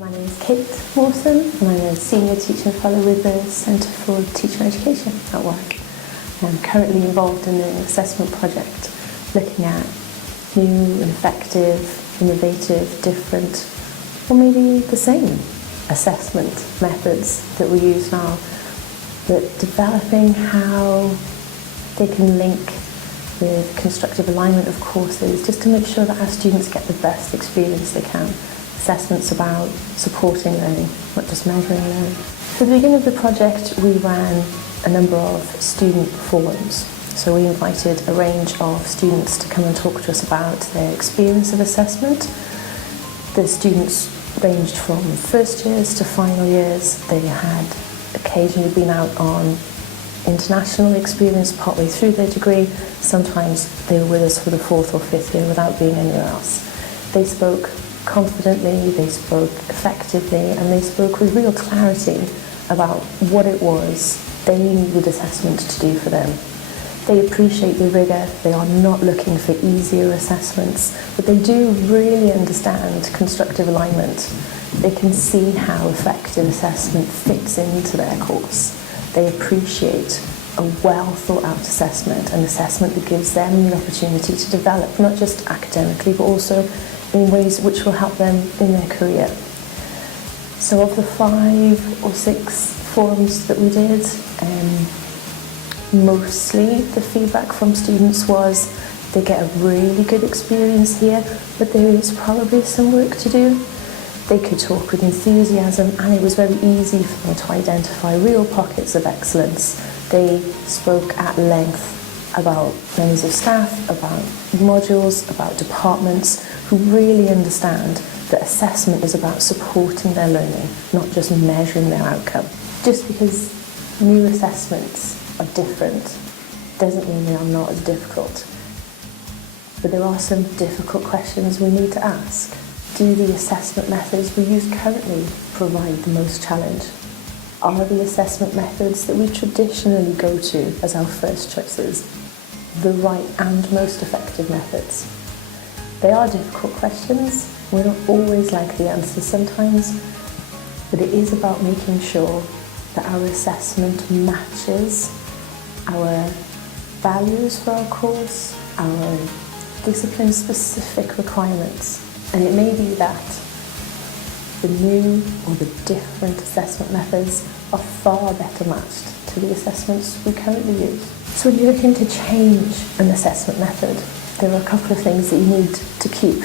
My name is Kate Mawson and I'm a Senior Teaching Fellow with the Centre for Teaching Education at WIHEA. I'm currently involved in an assessment project looking at new and effective, innovative, different, or maybe the same assessment methods that we use now, but developing how they can link with constructive alignment of courses just to make sure that our students get the best experience they can. Assessment's about supporting learning, not just measuring learning. For the beginning of the project, we ran a number of student forums. So we invited a range of students to come and talk to us about their experience of assessment. The students ranged from first years to final years. They had occasionally been out on international experience partway through their degree. Sometimes they were with us for the fourth or fifth year without being anywhere else. They spoke confidently, they spoke effectively, and they spoke with real clarity about what it was they needed assessment to do for them. They appreciate the rigour, they are not looking for easier assessments, but they do really understand constructive alignment. They can see how effective assessment fits into their course. They appreciate a well thought out assessment, an assessment that gives them the opportunity to develop, not just academically, but also in ways which will help them in their career. So of the 5 or 6 forums that we did, mostly the feedback from students was they get a really good experience here, but there is probably some work to do. They could talk with enthusiasm, and it was very easy for them to identify real pockets of excellence. They spoke at length about members of staff, about modules, about departments, who really understand that assessment is about supporting their learning, not just measuring their outcome. Just because new assessments are different doesn't mean they are not as difficult. But there are some difficult questions we need to ask. Do the assessment methods we use currently provide the most challenge? Are the assessment methods that we traditionally go to as our first choices the right and most effective methods? They are difficult questions. We don't always like the answers sometimes, but it is about making sure that our assessment matches our values for our course, our discipline-specific requirements. And it may be that the new or the different assessment methods are far better matched to the assessments we currently use. So when you're looking to change an assessment method, there are a couple of things that you need to keep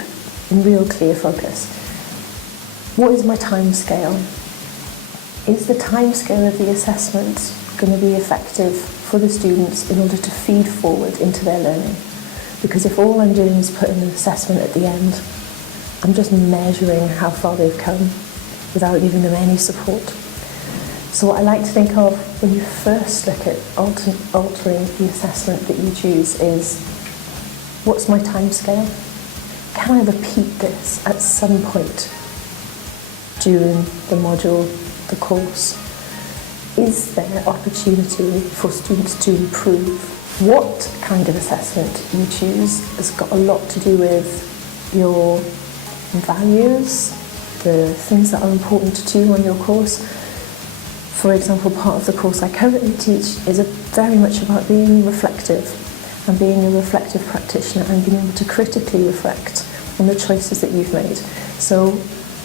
in real clear focus. What is my time scale? Is the time scale of the assessment going to be effective for the students in order to feed forward into their learning? Because if all I'm doing is putting an assessment at the end, I'm just measuring how far they've come without giving them any support. So what I like to think of when you first look at altering the assessment that you choose is, what's my time scale? Can I repeat this at some point during the module, the course? Is there opportunity for students to improve? What kind of assessment you choose has got a lot to do with your values, the things that are important to you on your course. For example, part of the course I currently teach is very much about being reflective and being a reflective practitioner and being able to critically reflect on the choices that you've made. So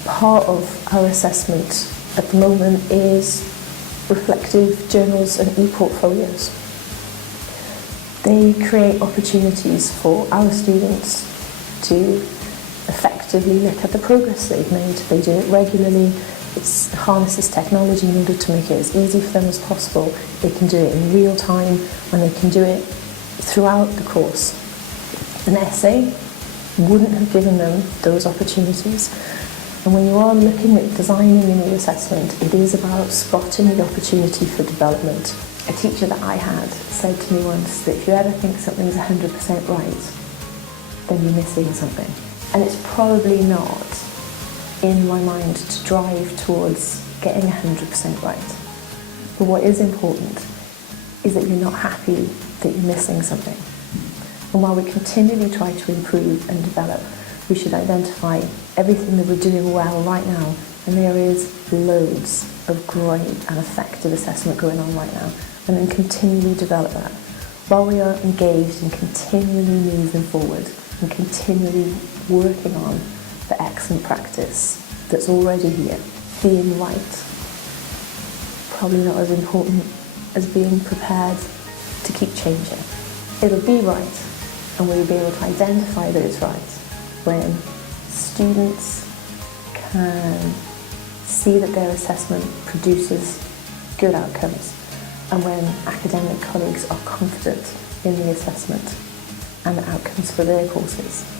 part of our assessment at the moment is reflective journals and e-portfolios. They create opportunities for our students to effectively look at the progress they've made. They do it regularly. It harnesses technology in order to make it as easy for them as possible. They can do it in real time, and they can do it throughout the course. An essay wouldn't have given them those opportunities. And when you are looking at designing a new assessment, it is about spotting the opportunity for development. A teacher that I had said to me once that if you ever think something's 100% right, then you're missing something. And it's probably not in my mind to drive towards getting 100% right. But what is important is that you're not happy that you're missing something. And while we continually try to improve and develop, we should identify everything that we're doing well right now And there is loads of great and effective assessment going on right now, and then continually develop that while we are engaged in continually moving forward and continually working on the excellent practice that's already here. Being right, probably not as important as being prepared to keep changing. It'll be right, and we'll be able to identify those rights when students can see that their assessment produces good outcomes, and when academic colleagues are confident in the assessment and the outcomes for their courses.